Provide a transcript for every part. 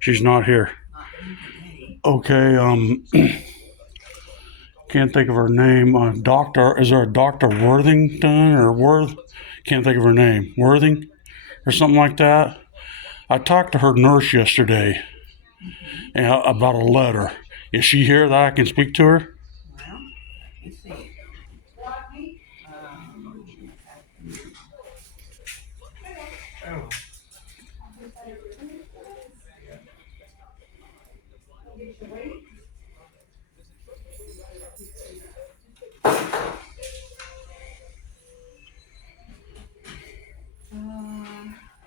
She's not here. Okay, can't think of her name. Doctor, is there a Dr. Worthington or Worth? Can't think of her name. Worthing or something like that. I talked to her nurse yesterday about a letter. Is she here that I can speak to her? Well, let me see.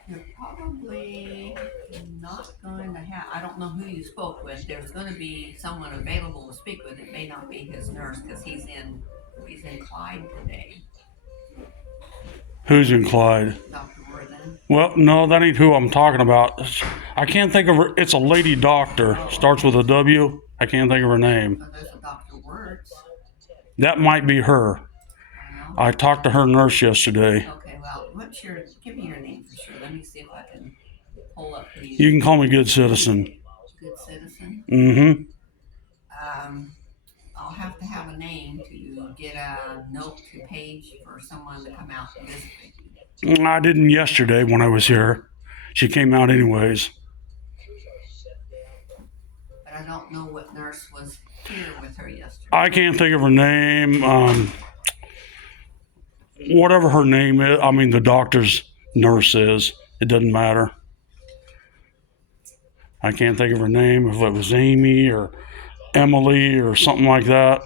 You're probably not going to have, I don't know who you spoke with. There's going to be someone available to speak with. It may not be his nurse because he's in Clyde today. Who's in Clyde? Dr. Worthen. Well, no, that ain't who I'm talking about. I can't think of her. It's a lady doctor. Starts with a W. I can't think of her name. So there's a Dr. Wirtz. That might be her. I talked to her nurse yesterday. Okay, well, give me your name for sure. Let me see if I can pull up these. You can call me Good Citizen. Good Citizen? Mm-hmm. I'll have to have a name to get a note to Paige for someone to come out and visit with you. I didn't yesterday when I was here. She came out anyways. But I don't know what nurse was here with her yesterday. I can't think of her name. Whatever her name is, I mean the doctor's nurse is. It doesn't matter. I can't think of her name, if it was Amy or Emily or something like that.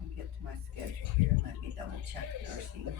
Let me get to my schedule here. Let me double check nursing.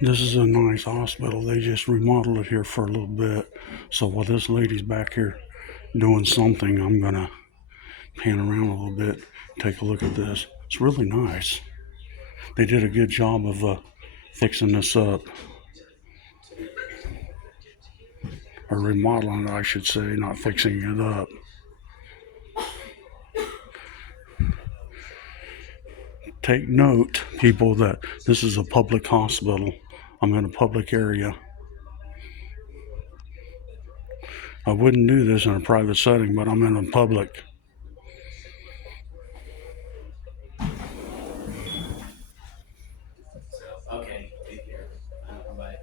This is a nice hospital. They just remodeled it here for a little bit. So while this lady's back here doing something, I'm going to pan around a little bit, take a look at this. It's really nice. They did a good job of fixing this up. Or remodeling it, I should say, not fixing it up. Take note, people, that this is a public hospital. I'm in a public area. I wouldn't do this in a private setting, but I'm in a public. Okay, take care. Bye.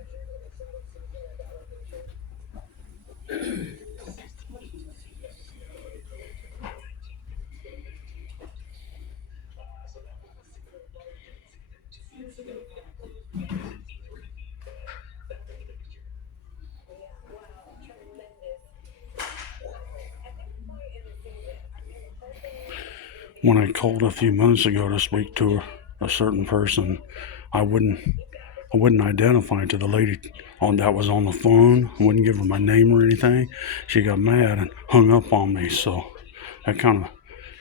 When I called a few minutes ago to speak to a certain person, I wouldn't identify to the lady that was on the phone. I wouldn't give her my name or anything. She got mad and hung up on me. So that kind of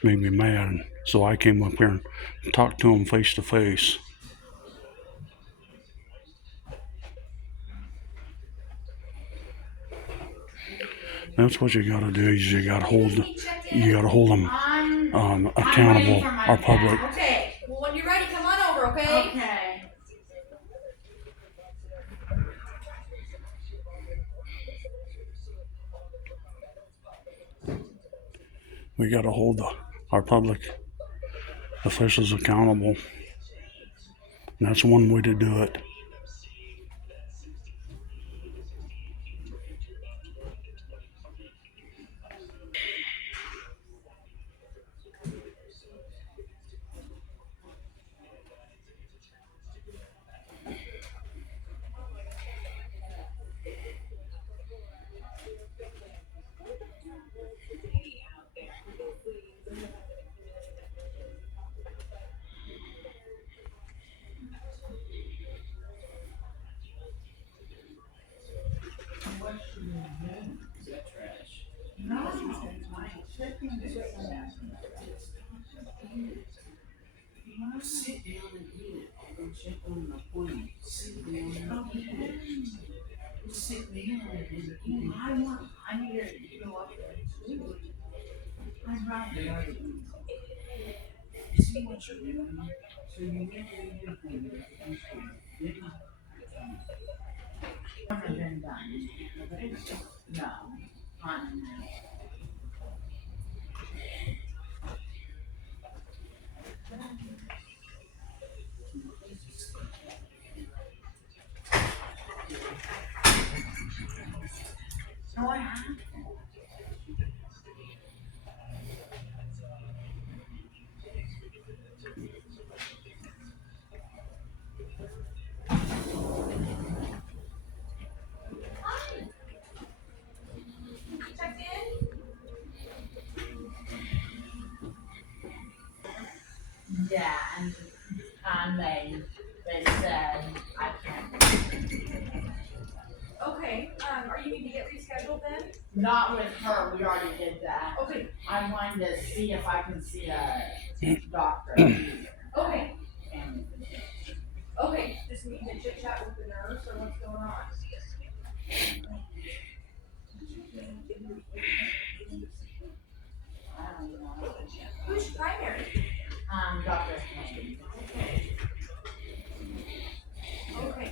made me mad. And so I came up here and talked to him face to face. That's what you got to do. Is you got to hold them accountable. Our public. Okay. Well, when you're ready, come on over. Okay. Okay. We got to hold our public officials accountable. And that's one way to do it. Is that trash? Sit down and eat it. I'll go check on the appointment. Sit down and eat it. Sit down and eat it. I need to go up there. I'm right there. See what you're doing? So you never leave your appointment. Hasn't been done. No. Fine. No, I haven't. Checked in? Yeah, and they said I can't. Okay, are you need to get rescheduled then? Not with her, we already did that. Okay. I'm wanting to see if I can see a doctor. Okay. Okay, just need to chit chat with the nurse or what's going on? I don't know. Who's your primary? Doctor. Okay. Okay.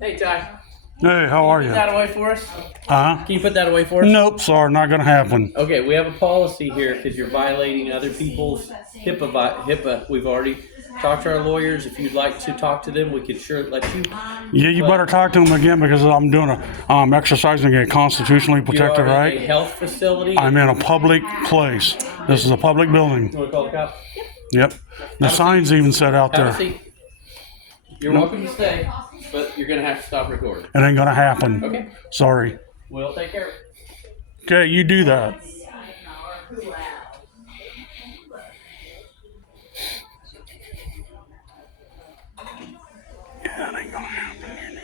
Hey, Ty. Hey, how are Put you? that away for us. Huh? Can you put that away for us? Nope, sorry, not gonna happen. Okay, we have a policy here because you're violating other people's HIPAA. We've already talked to our lawyers. If you'd like to talk to them, we could sure let you. Yeah, you better talk to him again because I'm doing exercising a constitutionally You protected are in a right. health facility. I'm in a public place. This is a public building. You want to call the cops? Yep. The signs even said out Have a there. seat. You're welcome to stay, but you're gonna have to stop recording. It ain't gonna happen. Okay. Sorry. We'll take care of it. Okay, you do that. Yeah, it ain't gonna happen.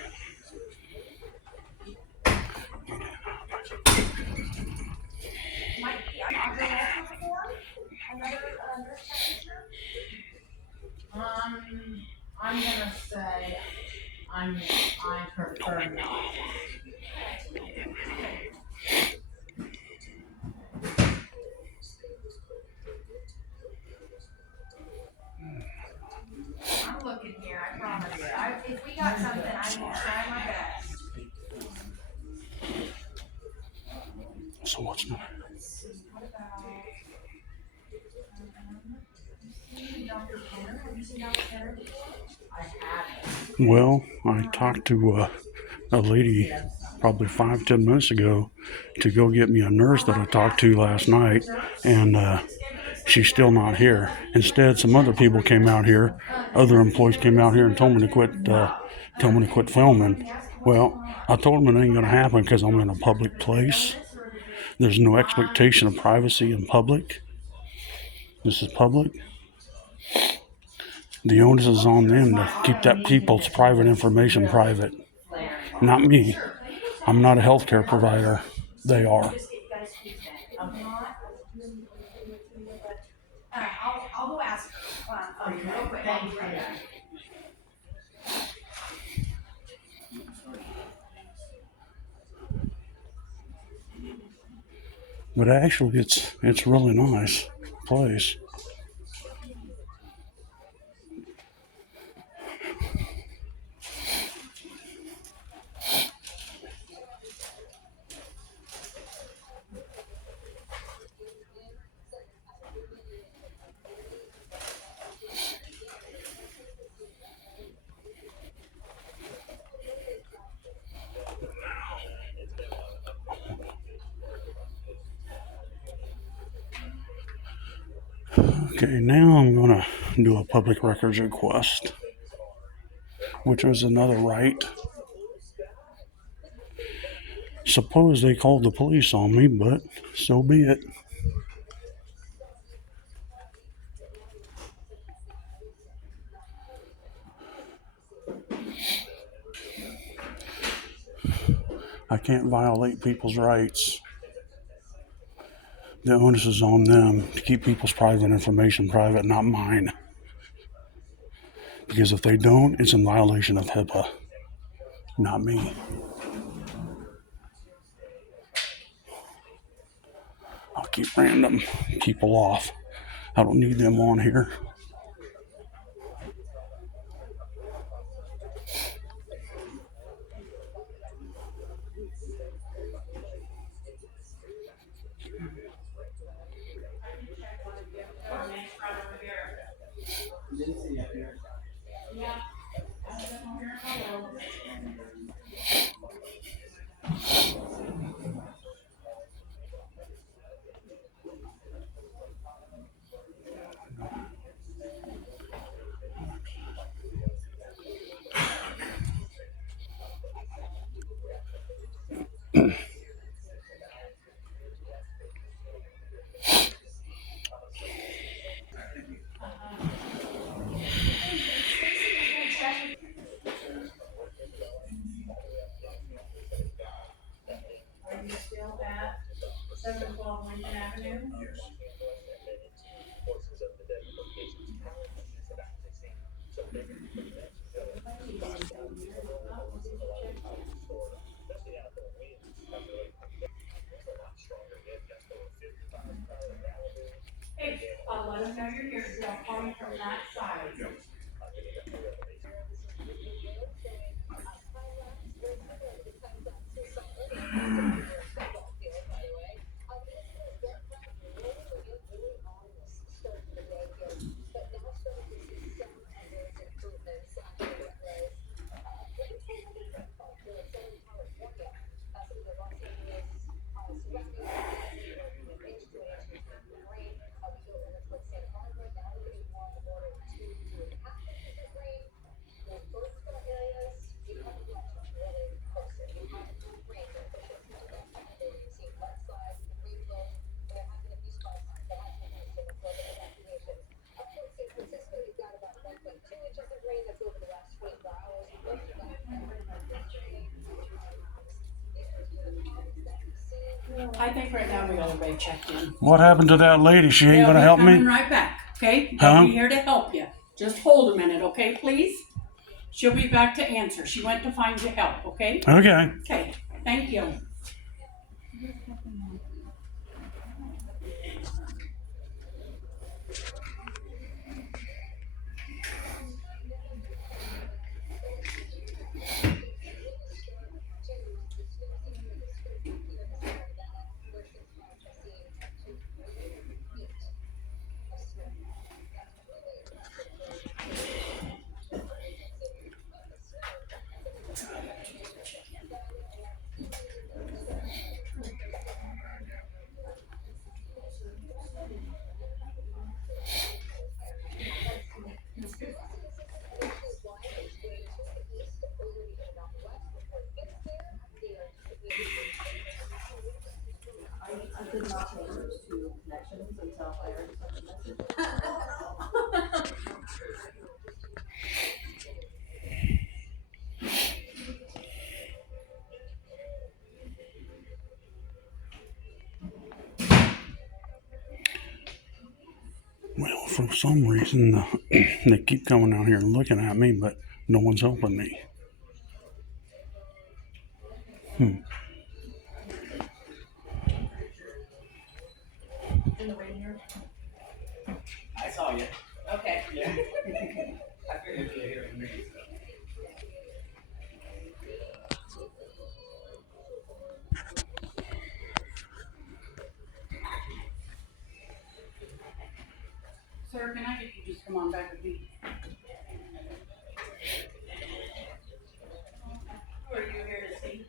I'm gonna say I prefer not. I'm looking here, I promise you. If we got something, I will try my best. So what's my... I haven't. Well, I talked to a lady probably 5-10 minutes ago to go get me a nurse that I talked to last night, and she's still not here. Instead, some other people came out here, other employees came out here and told me to quit filming. Well, I told them it ain't gonna happen because I'm in a public place. There's no expectation of privacy in public. This is public. The onus is on them to keep that people's private information private, not me. I'm not a healthcare provider. They are. Just get you guys feedback. If not, I'll go ask her. Real quick. Thank you. But actually, it's really nice place. Okay, now I'm gonna do a public records request, which was another right. Suppose they called the police on me, but so be it. I can't violate people's rights. The onus is on them to keep people's private information private, not mine. Because if they don't, it's in violation of HIPAA, not me. I'll keep random people off. I don't need them on here. Are you still at 712 Lincoln Avenue? Hey, let them know you're here, so I'll call you from that side. I think right now we got everybody checked in. What happened to that lady? She ain't gonna help Coming me? right back, okay? Huh? They'll be here to help you. Just hold a minute, okay, please? She'll be back to answer. She went to find you help, okay? Okay. Okay, thank you. I did not know those two connections until I already sent the message. For some reason, they keep coming out here and looking at me, but no one's helping me. In the waiting room? I saw you. Okay. Yeah. I figured you were here with me. Sir, can I get you just come on back with me? Who are you here to see?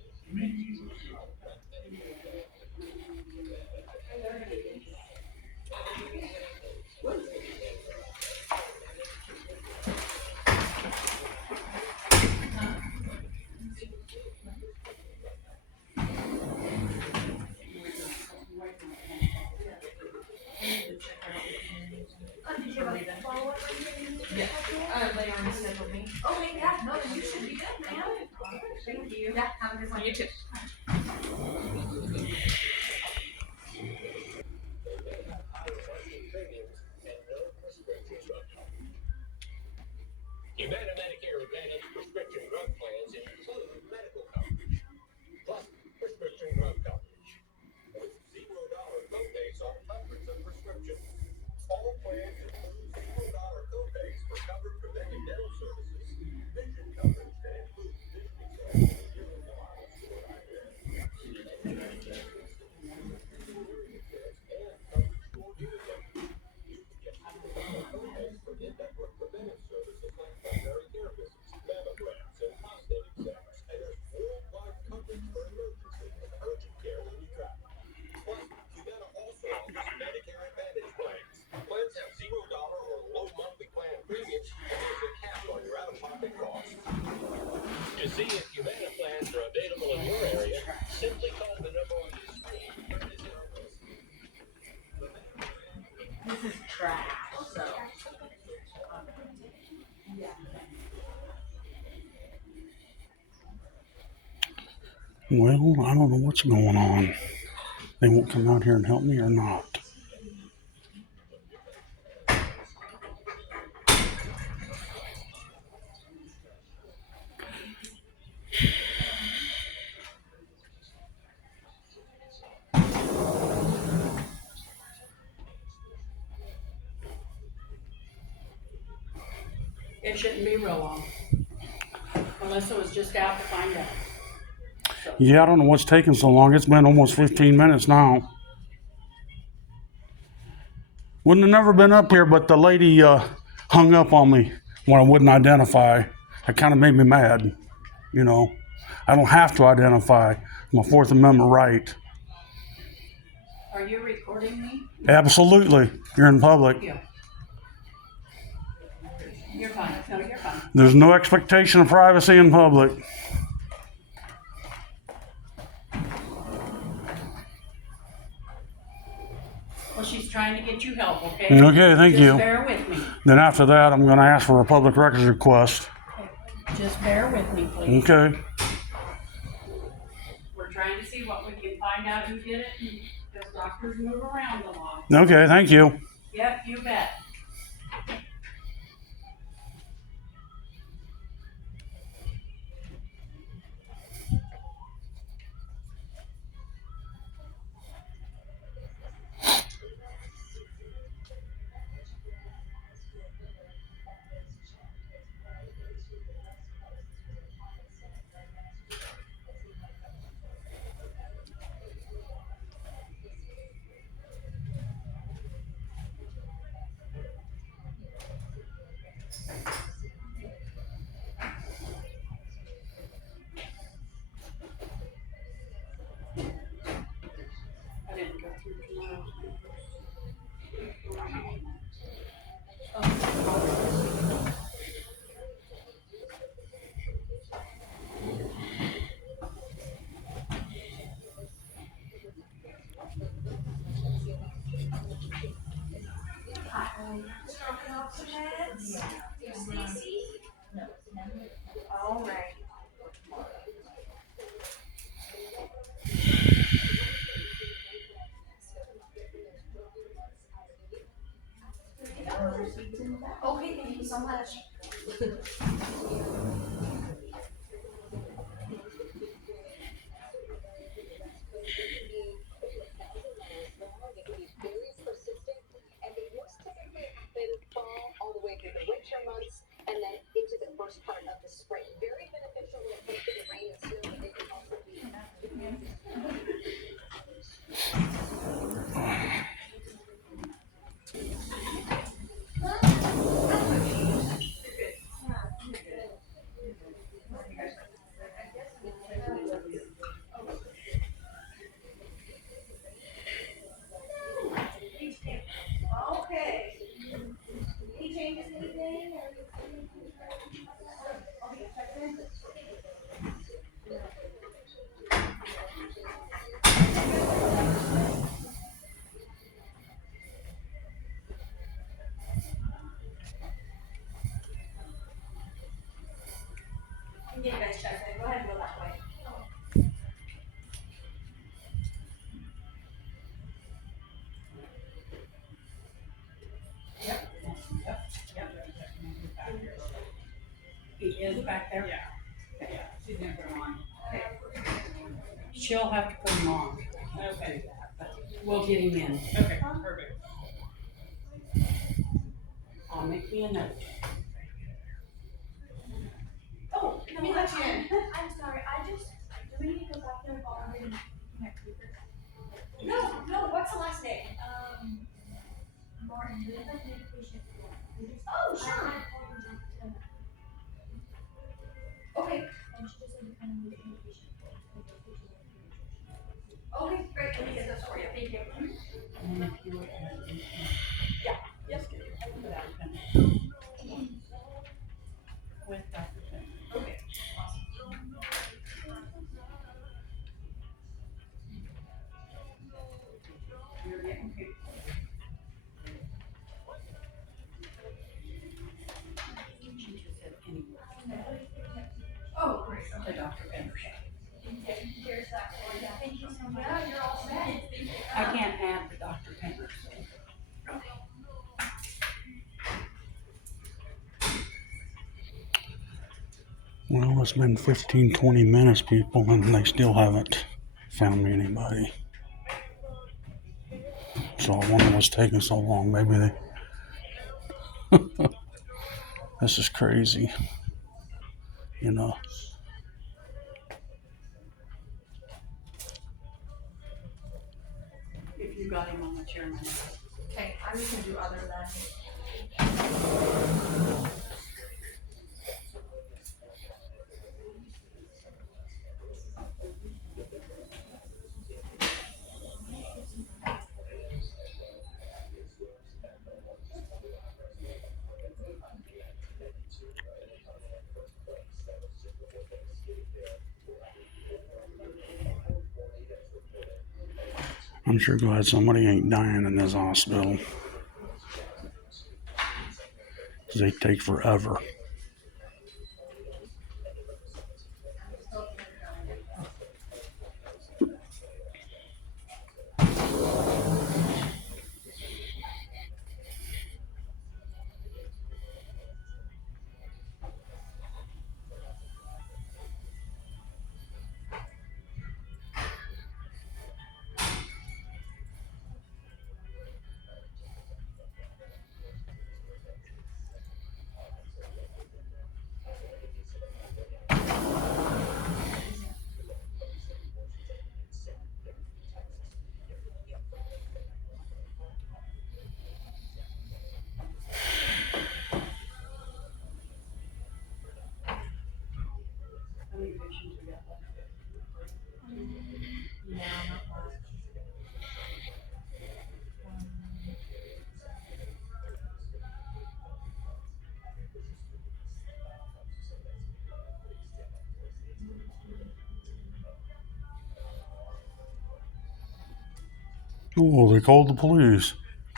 Did you have a follow-up or anything? Yeah. They already scheduled me. Okay, yeah, no, you should be good, ma'am. Thank you. Yeah, have a good one. You too. Humana Medicare Advantage prescription drug plans include medical coverage, plus prescription drug coverage, with $0 copays on hundreds of prescriptions. All plans include $0 copays for covered preventive dental services, vision coverage that includes vision exams and hearing loss for eyewear, and coverage for hearing aids. You can get $0 copays for in-network preventive services like primary care visits, mammograms, and prostate exams. And there's worldwide coverage for emergency and urgent care when you travel. Plus, Humana also offers Medicare Advantage plans. Plans have $0 or low monthly plan premiums, and there's a cap on your out-of-pocket costs. To see if Humana plans are available in your area, simply call the number on your screen. This is trash, so. Well, I don't know what's going on. They won't come out here and help me or not. It shouldn't be real long. Melissa was just out to find out. So, Yeah, I don't know what's taking so long. It's been almost 15 minutes now. Wouldn't have never been up here, but the lady hung up on me when I wouldn't identify. That kind of made me mad. You know, I don't have to identify. My Fourth Amendment right. are you recording me? Absolutely. You're in public. Yeah. You're fine. No, you're fine. There's no expectation of privacy in public. Well, she's trying to get you help, okay? Okay, thank Just you. bear with me. Then after that, I'm going to ask for a public records request. Just bear with me, please. Okay. We're trying to see what we can find out who did it, because doctors move around a lot. Okay, thank you. Yep, you bet. I didn't go through tomorrow's All right. Okay, thank you so much. Okay. Any changes, anything? I can get you guys checked in. Go ahead and go that way. He is back there? Yeah. Yeah, she's gonna put him on. She'll have to put him on. Okay. But we'll get him in. Okay, perfect. I'll make me a note. Oh, let me let you in. I'm sorry, do we need to go back there while I'm reading next week? No, what's the last name? Martin, do you have any patient? Oh, sure. Okay. And she just said you kind of need a patient. Okay, great, let me get this for you, thank you. And if you would add in. Yeah. Yes. With Dr. Finn. Okay. You're getting paid. She just said anyway. Oh, great. The Dr. Finn. Here's that for you. Thank you so much. Yeah, you're all set. I can't add the Dr. Finn. Well, it's been 15, 20 minutes, people, and they still haven't found me anybody. So I wonder what's taking so long. Maybe they... This is crazy. You know. If you got him on the chairman. Okay, I'm just gonna do other than. I'm sure glad somebody ain't dying in this hospital. 'Cause they take forever. How many patients we got left? Oh, they called the police.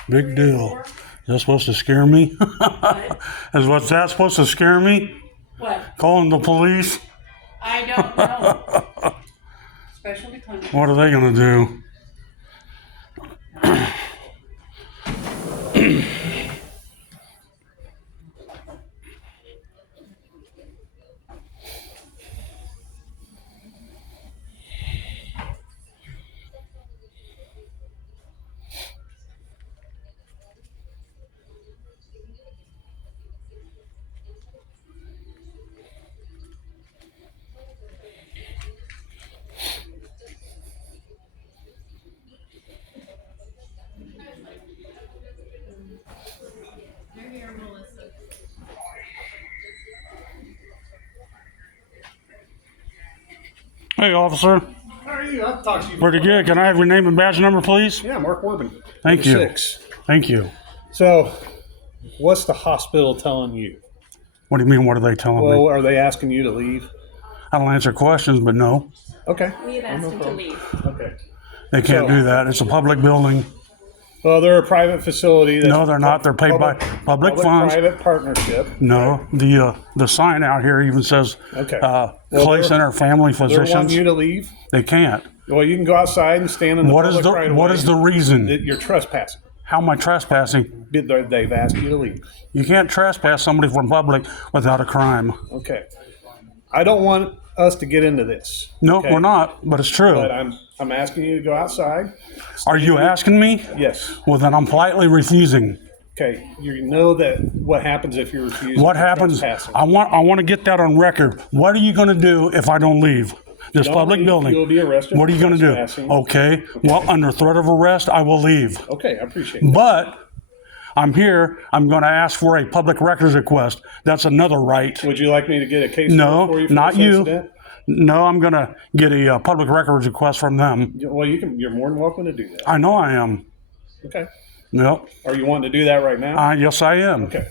Big deal. Is that supposed to scare me? Is what's that supposed to scare me? What? Calling the police? I don't know. Specialty clinic. What are they gonna do? Hey, officer. How are you? I'll talk to you. Pretty good. Can I have your name and badge number, please? Yeah, Mark Corbin. Thank you. 6. Thank you. So, what's the hospital telling you? What do you mean, what are they telling Well, me? are they asking you to leave? I don't answer questions, but no. Okay. We have asked him to leave. Okay. They can't So- do that. It's a public building. Well, they're a private facility. That's No, they're not. They're paid by public funds. Private partnership. No, the sign out here even says Okay. Clay Center Family They're wanting Physicians. you to leave. They can't. Well, you can go outside and stand in the What is public the right what away. is the reason? That you're trespassing. How am I trespassing? They've asked you to leave. You can't trespass somebody from public without a crime. Okay. I don't want us to get into this. No, okay? we're not, but it's true. But I'm asking you to go outside. Are you asking me? Yes. Well, then I'm politely refusing. Okay. You know that what happens if you refuse. What you're happens? trespassing. I want to get that on record. What are you going to do if I don't leave this Don't public leave, building? you'll be arrested What are you for going to do? trespassing. Okay. Well, under threat of arrest, I will leave. Okay, I appreciate it. But I'm here. I'm going to ask for a public records request. That's another right. Would you like me to get a case No, for you for not this you. incident? No, I'm going to get a public records request from them. Well, you're more than welcome to do that. I know I am. Okay. Yep. Are you wanting to do that right now? Yes, I am. Okay.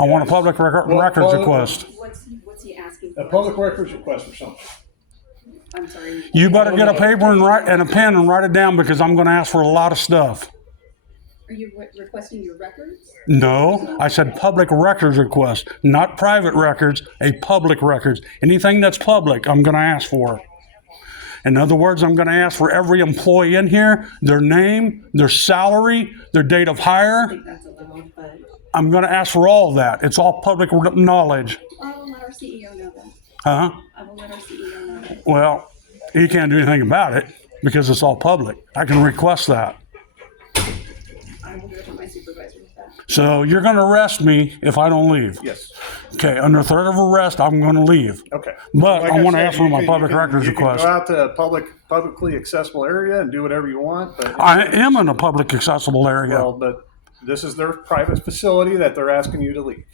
I want a public records well, request. What's he asking A for? public records request for something. I'm sorry. You better get a paper and a pen and write it down because I'm going to ask for a lot of stuff. Are you requesting your records? No, I said public records request, not private records, a public records. Anything that's public, I'm going to ask for. In other words, I'm going to ask for every employee in here, their name, their salary, their date of I hire. think that's allowed, but I'm going to ask for all that. It's all public knowledge. I will let our CEO know that. Huh? I will let our CEO know that. Well, he can't do anything about it because it's all public. I can request that. I will go to my supervisor with that. So you're going to arrest me if I don't leave. Yes. Okay, under threat of arrest, I'm going to leave. Okay. But Like I want to said, ask for you my can- public you can- records you can request. go out to a publicly accessible area and do whatever you want, but I am in a public accessible area. well, but this is their private facility that they're asking you to leave.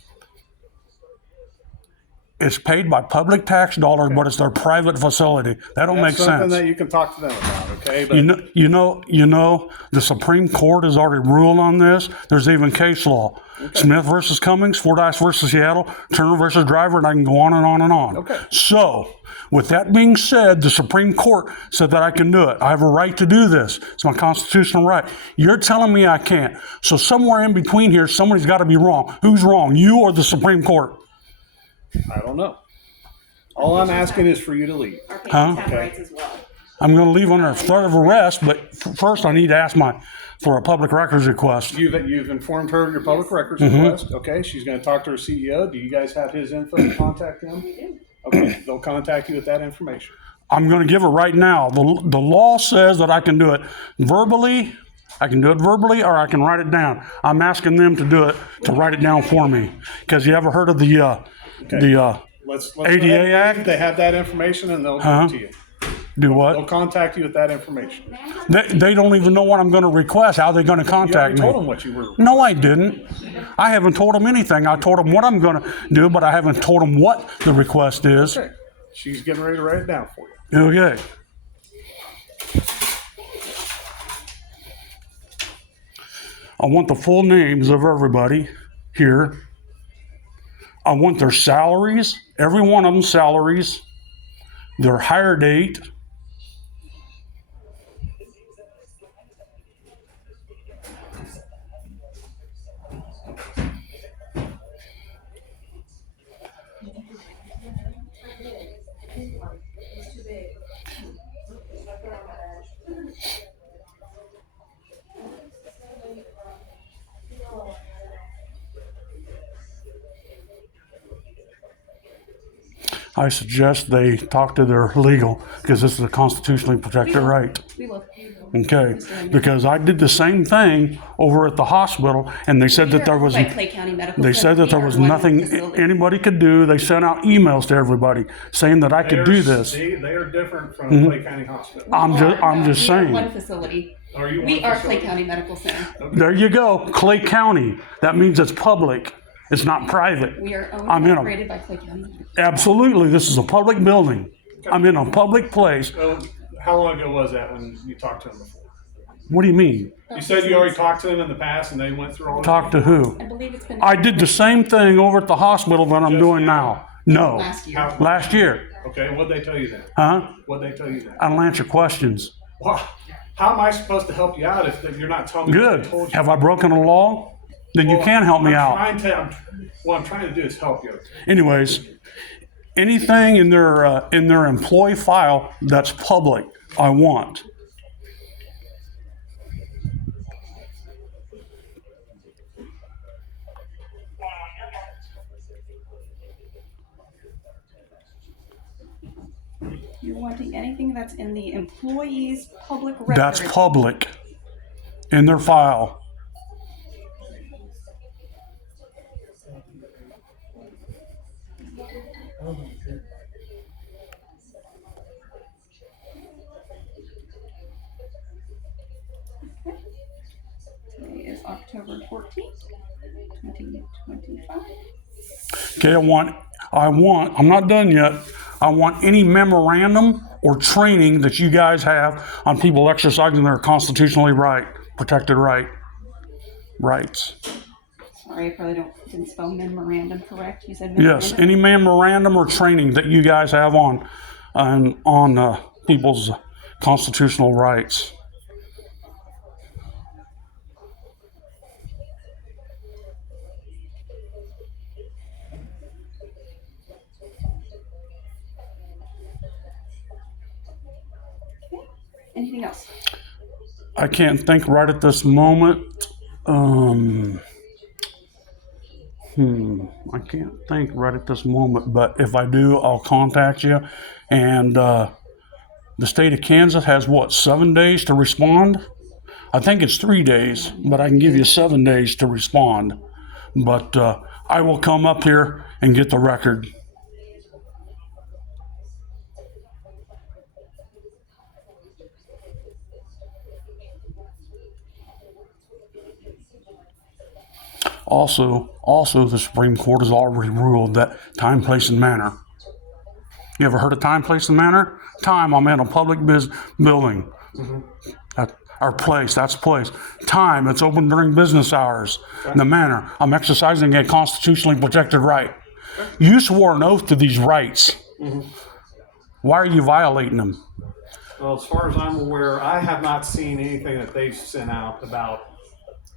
It's paid by public tax dollars, but it's their private facility. That don't make That's something sense. that you can talk to them about, okay? But You know, the Supreme Court has already ruled on this. There's even case law. Smith versus Cummings, Fordyce versus Seattle, Turner versus Driver, and I can go on and on and on. Okay. So, with that being said, the Supreme Court said that I can do it. I have a right to do this. It's my constitutional right. You're telling me I can't. So somewhere in between here, somebody's got to be wrong. Who's wrong, you or the Supreme Court? I don't know. All I'm asking is for you to leave. Our patients Huh? have rights as well. I'm going to leave under threat of arrest, but first I need to ask for a public records request. You've informed her of your public records Mm-hmm. request. Okay, she's going to talk to her CEO. Do you guys have his info to contact him? We do. Okay, they'll contact you with that information. I'm going to give it right now. The law says that I can do it verbally. I can do it verbally, or I can write it down. I'm asking them to do it, to write it down for me. Because you ever heard of the Let's ADA Act? They have that information and they'll give it to you. do They'll what? contact you with that information. They don't even know what I'm going to request. How are they going to You contact already told them me? what you were. No, I didn't. I haven't told them anything. I told them what I'm going to do, but I haven't told them what the request is. Okay, she's getting ready to write it down for you. Okay. I want the full names of everybody here. I want their salaries, every one of them salaries, their hire date. I suggest they talk to their legal, because this is a constitutionally protected right. We will. Okay, because I did the same thing over at the hospital, and they said that there was, By Clay County Medical they Center. said that there We are was one nothing facility. anybody could do. They sent out emails to everybody saying that I could do this. They are different from Clay County Hospital. I'm just We are saying. one facility. Are you We one are facility? Clay County Medical Center. There you go, Clay County. That means it's public. It's not private. We are owned I'm and in 'em. operated by Clay County. Absolutely, this is a public building. I'm in a public place. How long ago was that when you talked to him before? What do you mean? You said you already talked to them in the past and they went through all this. Talk to who? I believe it's been. I did the same thing over at the hospital that I'm Just doing now? now. No. Last year. How- Last year. Okay, what'd they tell you then? Huh? What'd they tell you then? I don't answer questions. Well, how am I supposed to help you out if you're not telling me what Good. they told you? Have I broken a law? Then you Well, can help me out. What I'm trying to do is help you. Anyways, anything in their employee file that's public, I want. You're wanting anything that's in the employee's public record. That's public in their file. Today is October 14th, 2025. Okay, I'm not done yet. I want any memorandum or training that you guys have on people exercising their constitutionally protected rights. Sorry, I probably didn't spell memorandum correct. You said memorandum? Yes, any memorandum or training that you guys have on people's constitutional rights. Anything else? I can't think right at this moment. I can't think right at this moment, but if I do, I'll contact you. And the state of Kansas has 7 days to respond? I think it's 3 days, but I can give you 7 days to respond. But I will come up here and get the record. Also, the Supreme Court has already ruled that time, place, and manner. You ever heard of time, place, and manner? Time, I'm in a public building. Our place, that's place. Time, it's open during business hours. The manner, I'm exercising a constitutionally protected right. You swore an oath to these rights. Why are you violating them? Well, as far as I'm aware, I have not seen anything that they've sent out about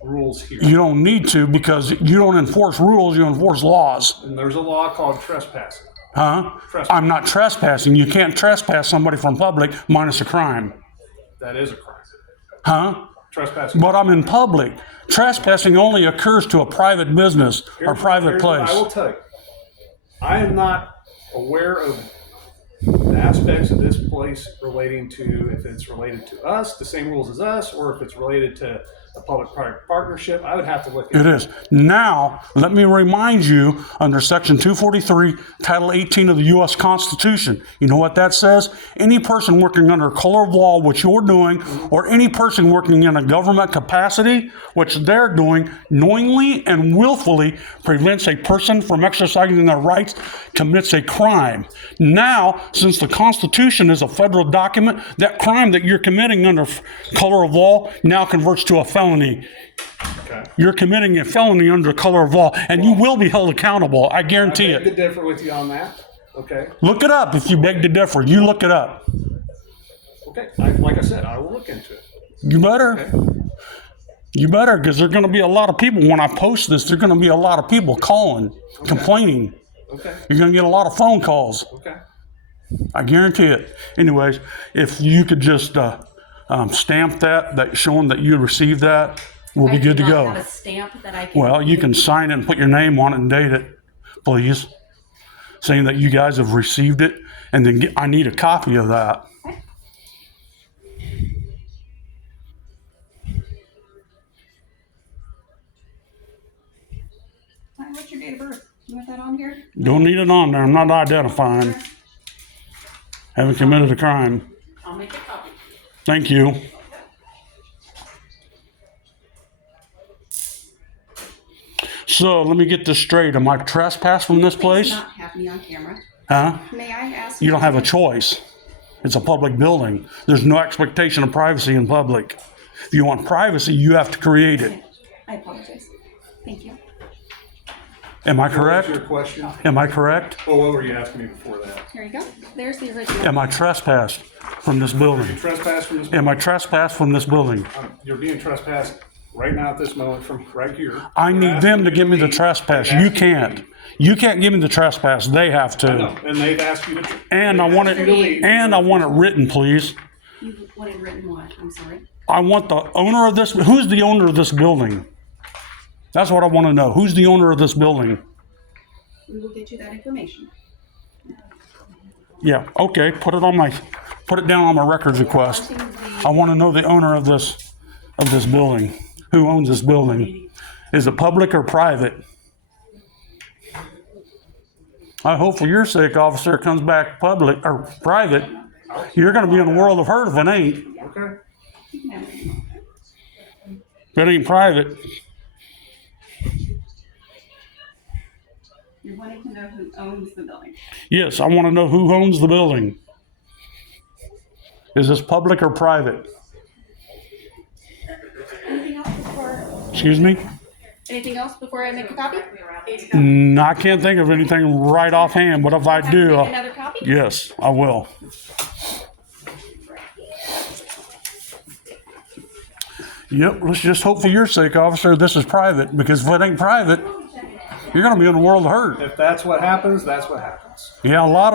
rules here. You don't need to, because you don't enforce rules, you enforce laws. And there's a law called trespassing. Huh? Trespass. I'm not trespassing. You can't trespass somebody from public minus a crime. That is a crime. Huh? Trespassing. But I'm in public. Trespassing only occurs to a private business or private Here's what place. I will tell you. I am not aware of the aspects of this place relating to, if it's related to us, the same rules as us, or if it's related to a public-private partnership. I would have to look It into is. Now, let me remind you, under Section 243, Title 18 of the U.S. Constitution, you know what that says? Any person working under color of law, which you're doing, or any person working in a government capacity, which they're doing, knowingly and willfully prevents a person from exercising their rights, commits a crime. Now, since the Constitution is a federal document, that crime that you're committing under color of law now converts to a felony. Okay. You're committing a felony under color of law, and you will be held accountable. I guarantee I beg to it. differ with you on that. Okay. Look it up if you beg to differ. You look it up. Okay. Like I said, I will look into it. You better. Okay. You better, because there are going to be a lot of people, when I post this, there are going to be a lot of people calling, complaining. Okay. You're going to get a lot of phone calls. Okay. I guarantee it. Anyways, if you could just stamp that showing that you received that, we'll be good to I do go. not have a stamp that I can. Well, you can sign it and put your name on it and date it, please, saying that you guys have received it, and then I need a copy of that. Hi, what's your date of birth? You want that on here? Don't need it on there. I'm not identifying. Haven't committed a crime. I'll make a copy. Thank you. So let me get this straight. Am I trespassed from this Please place? not have me on camera. Huh? May I ask? You don't have a choice. It's a public building. There's no expectation of privacy in public. If you want privacy, you have to create it. I apologize. Thank you. Am I What was correct? your question? Am I correct? Well, what were you asking me before that? Here you go. There's the original. Am I trespassed from this building? You trespass from this. Am I trespassed from this building? You're being trespassed right now at this moment from right here. I They're need asking them you to give me the leave. trespass. They're You asking you to can't. leave. You can't give me the trespass. They have I know, to. and they've asked you to. And I they've want asked it. you to leave. And I want it written, please. You wanted written what? I'm sorry. I want the owner of this. Who's the owner of this building? That's what I want to know. Who's the owner of this building? We will get you that information. Yeah. Okay. Put it down on my records request. I want to know the owner of this building. Who owns this building? Is it public or private? I hope for your sake, officer, it comes back public or private. You're going to be in a world of hurt if it ain't. Okay. If it ain't private. You're wanting to know who owns the building. Yes, I want to know who owns the building. Is this public or private? Anything else before? Excuse me? Anything else before I make a copy? No, I can't think of anything right offhand, but if I do, Make I'll- another copy? yes, I will. Yep, let's just hope for your sake, officer, this is private, because if it ain't private, you're going to be in a world of hurt. If that's what happens, that's what happens. Yeah, a lot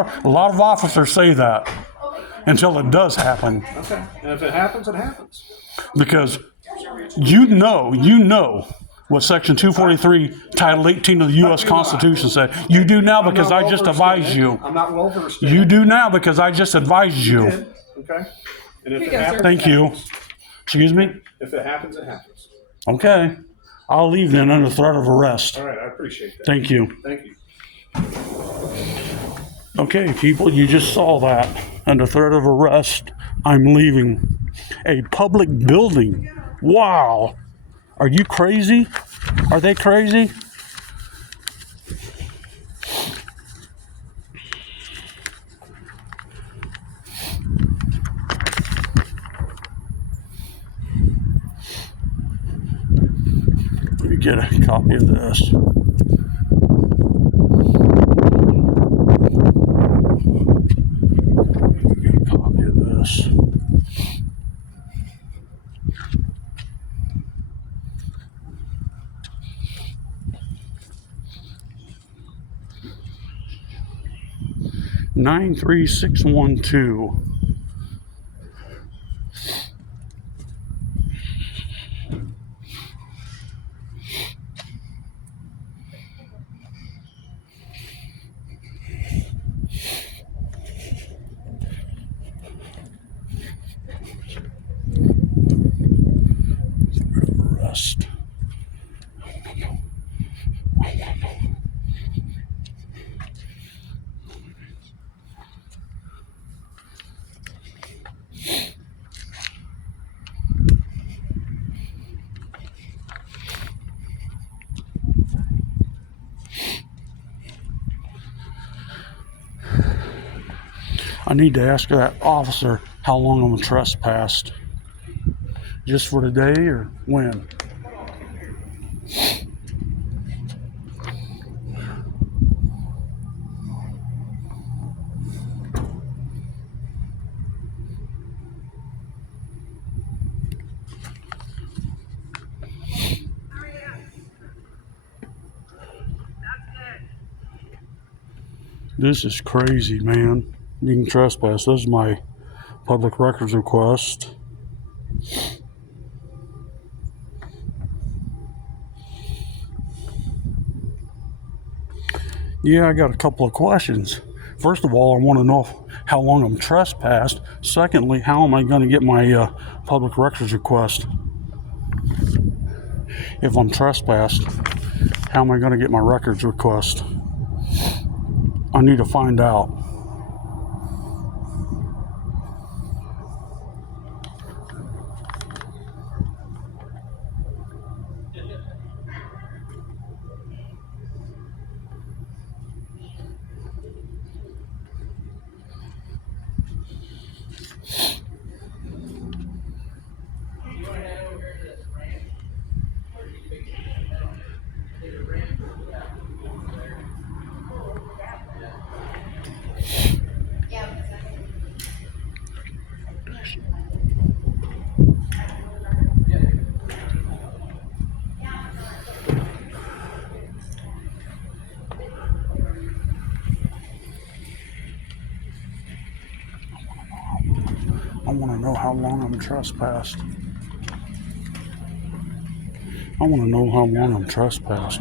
of officers say that until it does happen, Okay. And if it happens, it happens. because you know what Section 243, Title 18 of the U.S. Constitution said. You do now because I just advised you. I'm not well versed in You it. do now because I just advised you. Okay. And if it go, sir. happens, Thank it you. happens. Excuse me? If it happens, it happens. Okay. I'll leave then under threat of arrest. All right. I appreciate that. Thank you. Thank you. Okay, people, you just saw that. Under threat of arrest, I'm leaving a public building. Wow. Are you crazy? Are they crazy? Let me get a copy of this. Get a copy of this. Nine 93612. Arrest. I need to ask that officer how long I'm trespassed. Just for today or when? This is crazy, man. You can trespass. This is my public records request. Yeah, I got a couple of questions. First of all, I want to know how long I'm trespassed. Secondly, how am I going to get my public records request? If I'm trespassed, how am I going to get my records request? I need to find out. know how long I'm trespassed. I want to know how long I'm trespassed.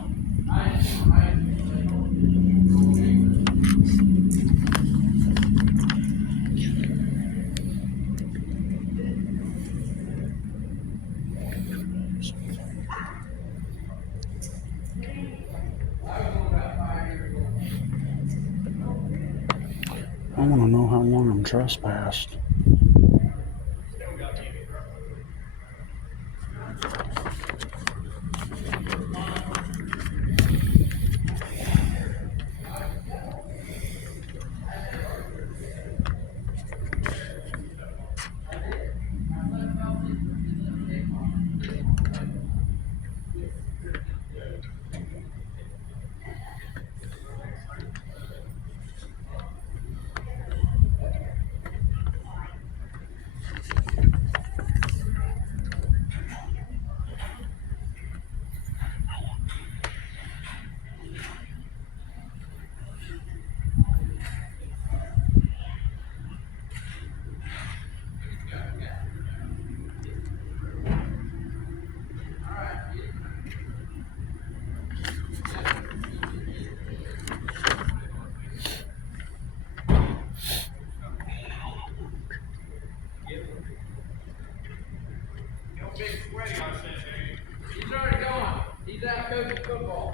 I want to know how long I'm trespassed. He's already gone. He's out coaching football.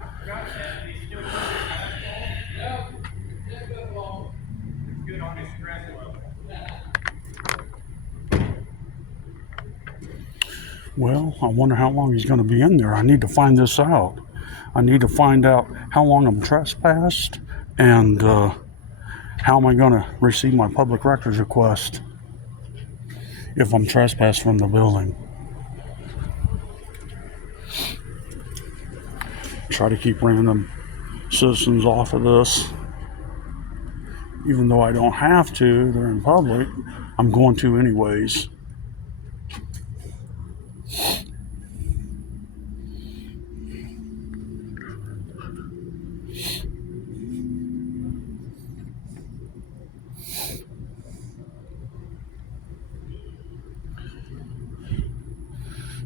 I forgot that. He's still coaching basketball? No, just football. It's good on his stress level. Well, I wonder how long he's going to be in there. I need to find this out. I need to find out how long I'm trespassed and how am I going to receive my public records request if I'm trespassed from the building. Try to keep random citizens off of this. Even though I don't have to, they're in public, I'm going to anyways.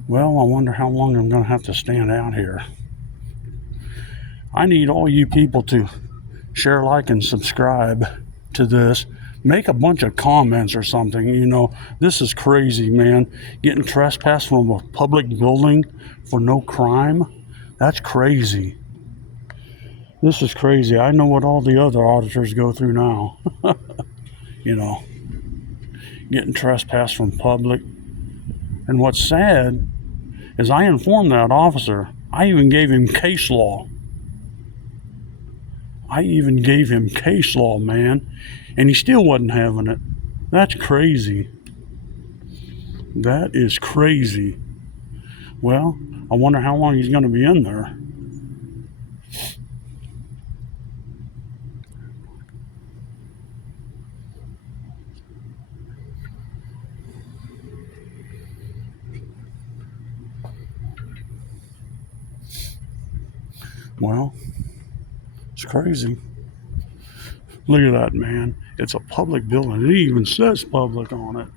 Well, I wonder how long I'm going to have to stand out here. I need all you people to share, like, and subscribe to this. Make a bunch of comments or something. You know, this is crazy, man. Getting trespassed from a public building for no crime. That's crazy. This is crazy. I know what all the other auditors go through now. You know, getting trespassed from public. And what's sad is I informed that officer. I even gave him case law. Man. And he still wasn't having it. That's crazy. That is crazy. Well, I wonder how long he's going to be in there. Well, it's crazy. Look at that, man. It's a public building. It even says public on it.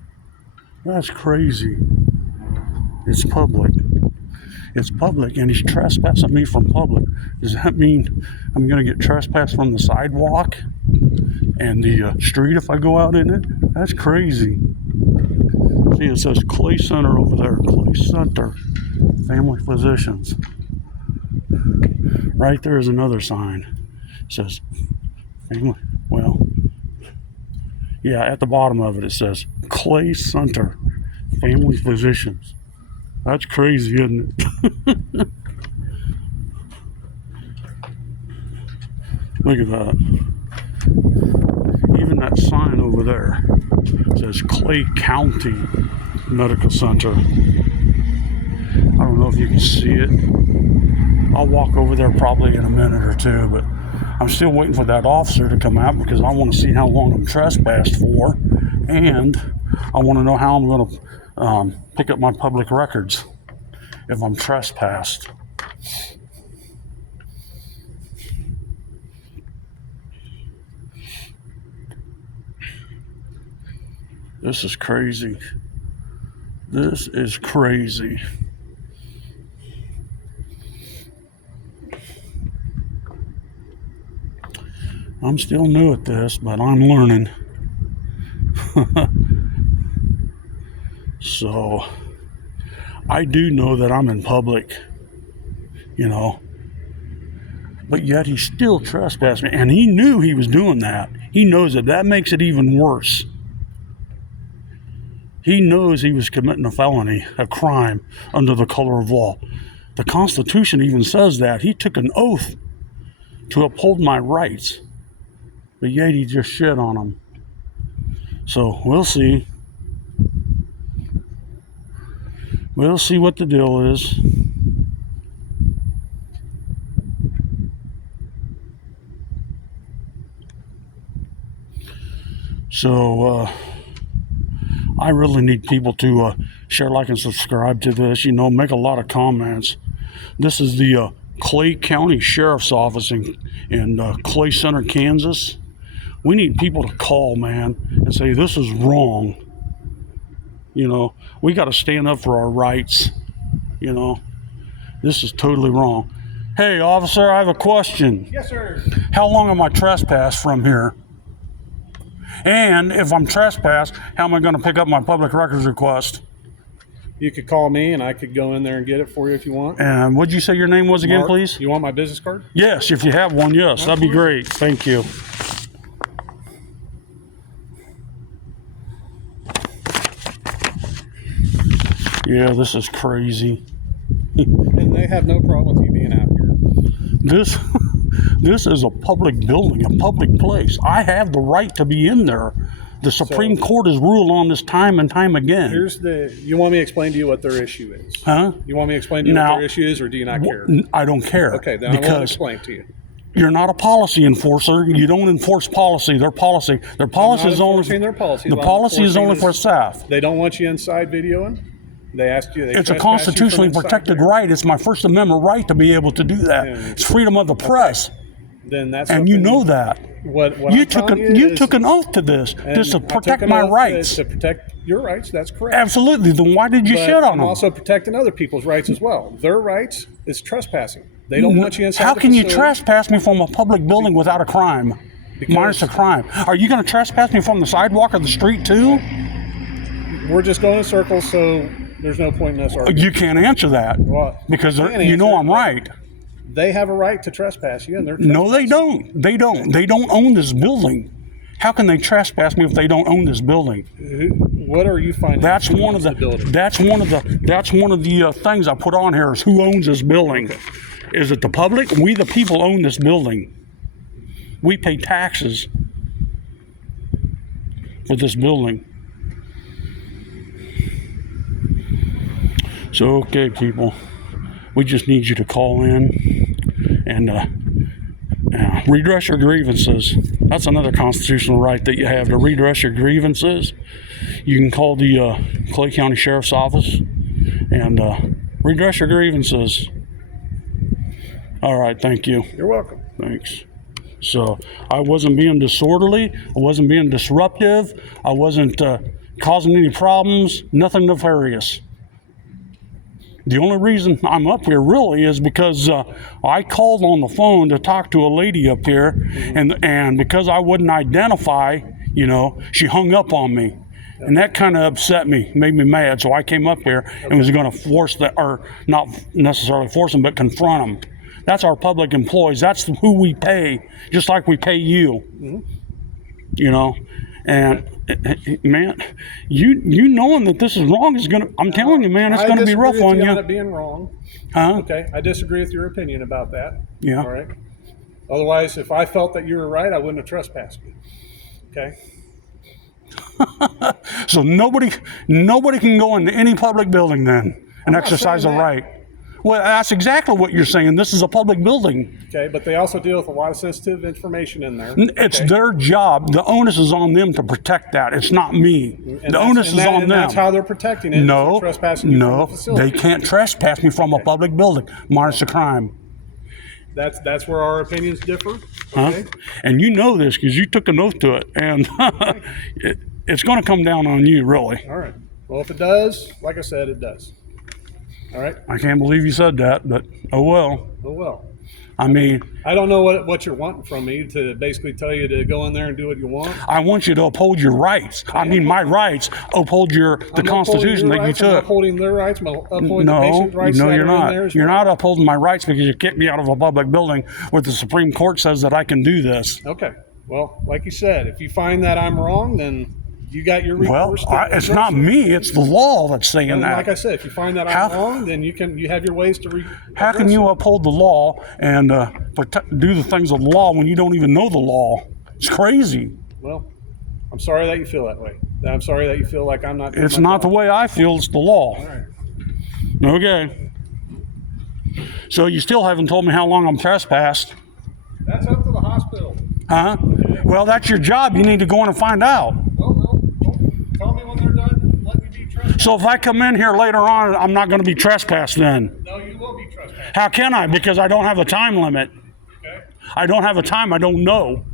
That's crazy. It's public. It's public, and he's trespassing me from public. Does that mean I'm going to get trespassed from the sidewalk and the street if I go out in it? That's crazy. See, it says Clay Center over there. Clay Center. Family Physicians. Right there is another sign. It says family. Well, yeah, at the bottom of it, it says Clay Center. Family Physicians. That's crazy, isn't it? Look at that. Even that sign over there says Clay County Medical Center. I don't know if you can see it. I'll walk over there probably in a minute or two, but I'm still waiting for that officer to come out because I want to see how long I'm trespassed for, and I want to know how I'm going to pick up my public records if I'm trespassed. This is crazy. This is crazy. I'm still new at this, but I'm learning. So, I do know that I'm in public, you know, but yet he still trespassed me, and he knew he was doing that. He knows it. That makes it even worse. He knows he was committing a felony, a crime, under the color of law. The Constitution even says that. He took an oath to uphold my rights, but yet he just shit on them. So we'll see. We'll see what the deal is. So, I really need people to share, like, and subscribe to this. You know, make a lot of comments. This is the Clay County Sherriffs office in Clay Center, Kansas. We need people to call, man, and say this is wrong. You know, we got to stand up for our rights. You know, this is totally wrong. Hey, officer, I have a question. Yes, sir. How long am I trespassed from here? And if I'm trespassed, how am I going to pick up my public records request? You could call me and I could go in there and get it for you if you want. And what'd you say your name was again, Mark, please? you want my business card? Yes, if you have one, yes, that'd be great. Thank you. Yeah, this is crazy. And they have no problem with you being out here. This is a public building, a public place. I have the right to be in there. The Supreme Court has ruled on this time and time again. You want me to explain to you what their issue is? Huh? You want me to explain to you what their issue is, or do you not care? I don't care. Okay, then I won't explain to you. You're not a policy enforcer. You don't enforce policy. Their policy is only their policy. The policy is only for staff. They don't want you inside videoing. They asked you. It's a constitutionally protected right. It's my First Amendment right to be able to do that. It's freedom of the press. Then that's and you know that. What you took an oath to this, just to protect my rights. To protect your rights. That's correct. Absolutely. Then why did you shit on them? I'm also protecting other people's rights as well. Their rights is trespassing. They don't want you inside. How can you trespass me from a public building without a crime? Minus a crime. Are you going to trespass me from the sidewalk or the street too? We're just going in circles, so there's no point in us arguing. You can't answer that because you know I'm right. They have a right to trespass you, and they're no, they don't. They don't. They don't own this building. How can they trespass me if they don't own this building? What are you finding? That's one of the things I put on here is who owns this building. Okay. Is it the public? We the people own this building. We pay taxes for this building. So, okay, people, we just need you to call in and redress your grievances. That's another constitutional right that you have, to redress your grievances. You can call the Clay County Sherriff's office and redress your grievances. All right, thank you. You're welcome. Thanks. So, I wasn't being disorderly. I wasn't being disruptive. I wasn't causing any problems. Nothing nefarious. The only reason I'm up here really is because I called on the phone to talk to a lady up here, and because I wouldn't identify, you know, she hung up on me. And that kind of upset me, made me mad. So I came up here and was going to force that, or not necessarily force them, but confront them. That's our public employees. That's who we pay, just like we pay you. You know, and man, you knowing that this is wrong is gonna. I'm telling you, man, it's gonna be rough on you. I disagree with you on it being wrong. Huh? Okay, I disagree with your opinion about that. Yeah. All right. Otherwise, if I felt that you were right, I wouldn't have trespassed you. Okay. So nobody can go into any public building then and exercise a right. Well, that's exactly what you're saying. This is a public building. Okay, but they also deal with a lot of sensitive information in there. It's their job. The onus is on them to protect that. It's not me. The onus is on them. That's how they're protecting it. No, trespassing from the facility. They can't trespass me from a public building, minus a crime. That's where our opinions differ. Okay? Huh? And you know this because you took an oath to it. And it's going to come down on you, really. All right. Well, if it does, like I said, it does. All right. I can't believe you said that, but oh well. Oh well. I mean, I don't know what you're wanting from me to basically tell you to go in there and do what you want. I want you to uphold your rights. I mean, my rights. Uphold the Constitution that you took. I'm upholding their rights. I'm upholding the No, patient's rights. no, that you're are in not. there as You're well. not upholding my rights because you kicked me out of a public building where the Supreme Court says that I can do this. Okay. Well, like you said, if you find that I'm wrong, then you got your Well, recourse. to it's address not it. me. It's the law that's saying And that. like I said, if you find that How- I'm wrong, then you have your ways to How can address you it. uphold the law and do the things of the law when you don't even know the law? It's crazy. Well, I'm sorry that you feel that way. I'm sorry that you feel like I'm not doing It's my not the job. way I feel. It's the law. All right. Okay. So you still haven't told me how long I'm trespassed. That's up to the hospital. Huh? Well, that's your job. You need to go in and find out. Well, don't tell me when they're done. Let me be trespassed. So if I come in here later on, I'm not going to be trespassed then. No, you will be trespassed. How can I? Because I don't have a time limit. Okay. I don't have a time. I don't know.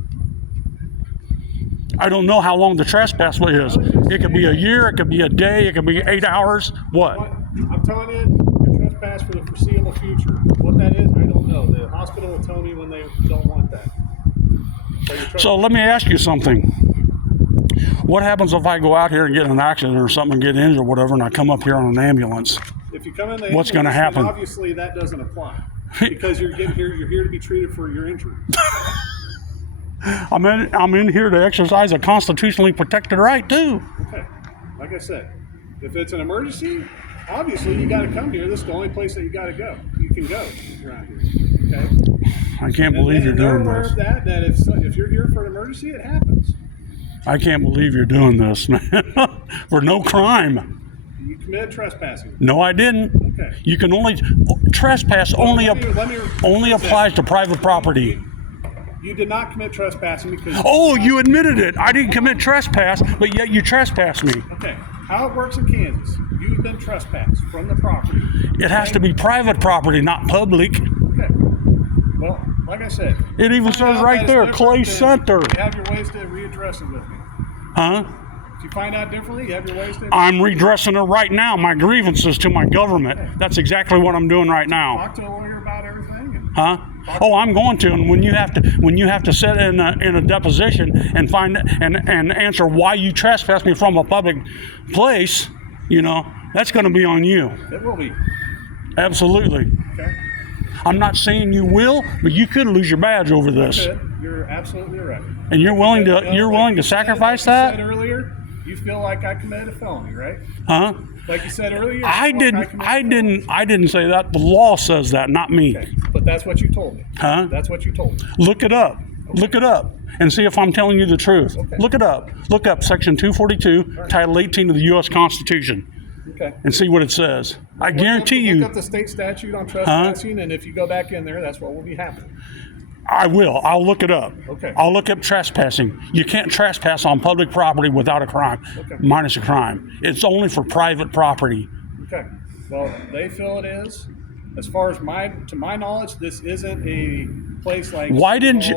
I don't know how long the trespass is. It could be a year. It could be a day. It could be 8 hours. What? I'm telling you, you're trespassed for the foreseeable future. What that is, I don't know. The hospital will tell me when they don't want that. So let me ask you something. What happens if I go out here and get in an accident or something and get injured or whatever, and I come up here on an ambulance? If you come in the What's gonna ambulance, then happen? Obviously, that doesn't apply because you're here to be treated for your injury. I'm in here to exercise a constitutionally protected right too. Okay. Like I said, if it's an emergency, obviously you got to come here. This is the only place that you got to go. You can go around here. Okay. I can't believe you're they're doing aware this. of that if you're here for an emergency, it happens. I can't believe you're doing this, man. For no crime. You committed trespassing. No, I didn't. Okay. You can only trespass only let me applies to private property. You did not commit trespassing because. Oh, you admitted it. I didn't commit trespass, but yet you trespassed me. Okay. How it works in Kansas? You've been trespassed from the property. It has to be private property, not public. Okay. Well, like I said. It even find says out right that it's there, different, Clay then Center. You have your ways to readdress it with me. Huh? If you find out differently, you have your ways to. I'm redressing it right now, my grievances to my government. That's exactly what I'm doing right now. Talk to a lawyer about everything. Huh? Oh, I'm going to. And when you have to sit in a deposition and find and answer why you trespassed me from a public place, that's going to be on you. It will be. Absolutely. Okay. I'm not saying you will, but you could lose your badge over this. Good. You're absolutely right. And you're willing to sacrifice like you that? said earlier, you feel like I committed a felony, right? Huh? Like you said earlier. I didn't say that. The law says that, not me. Okay. But that's what you told me. Huh? That's what you told me. Look it up. Look it up and see if I'm telling you the truth. Okay. Look it up. Look up Section 242, Title 18 of the U.S. Constitution, Okay. and see what it says. I guarantee Look you, up the state statute on trespassing, and if you go back in there, that's what will be happening. I will. I'll look it up. Okay. I'll look up trespassing. You can't trespass on public property without a crime, Okay. minus a crime. It's only for private property. Okay. Well, they feel it is. As far as to my knowledge, this isn't a place like. Why didn't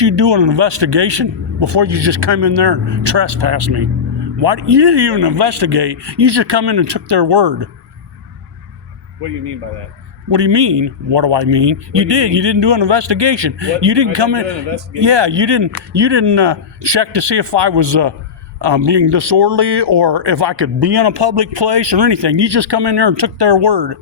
you do an investigation before you just come in there and trespass me? You didn't even investigate. You just come in and took their word. What do you mean by that? What do you mean? What do I mean? You do you did. mean? You didn't do an investigation. What? You didn't I come didn't in. do an investigation? Yeah, you didn't check to see if I was being disorderly or if I could be in a public place or anything. You just come in there and took their word.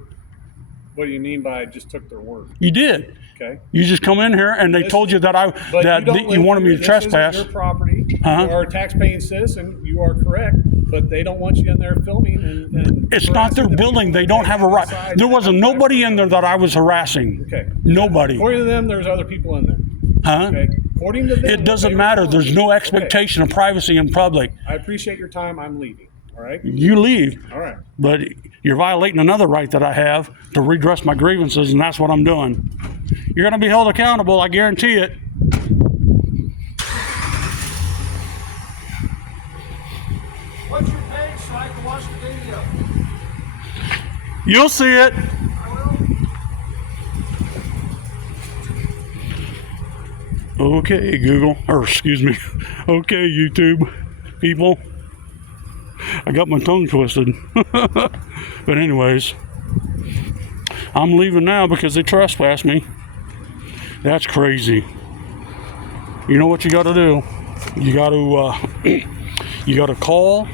What do you mean by just took their word? You did. Okay. You just come in here and they told you that But you live wanted me here. to trespass. This isn't your property. Huh? You are a tax-paying citizen. You are correct, but they don't want you in there filming and It's not their harassing the building. people They don't have a right. outside. There wasn't nobody in there that I was harassing. Okay. Nobody. According to them, there's other people in there. Huh? Okay. According to them, It doesn't they were matter. telling There's you. no Okay. expectation of privacy in public. I appreciate your time. I'm leaving. All right. You leave, All right. but you're violating another right that I have to redress my grievances, and that's what I'm doing. You're going to be held accountable. I guarantee it. What's your page so I can watch the video? You'll see it. Okay, Google, or excuse me. Okay, YouTube. people. I got my tongue twisted. But anyways, I'm leaving now because they trespassed me. That's crazy. You know what you got to do? You got to call,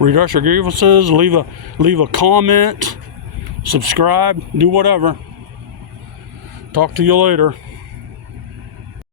redress your grievances, leave a comment, subscribe, do whatever. Talk to you later.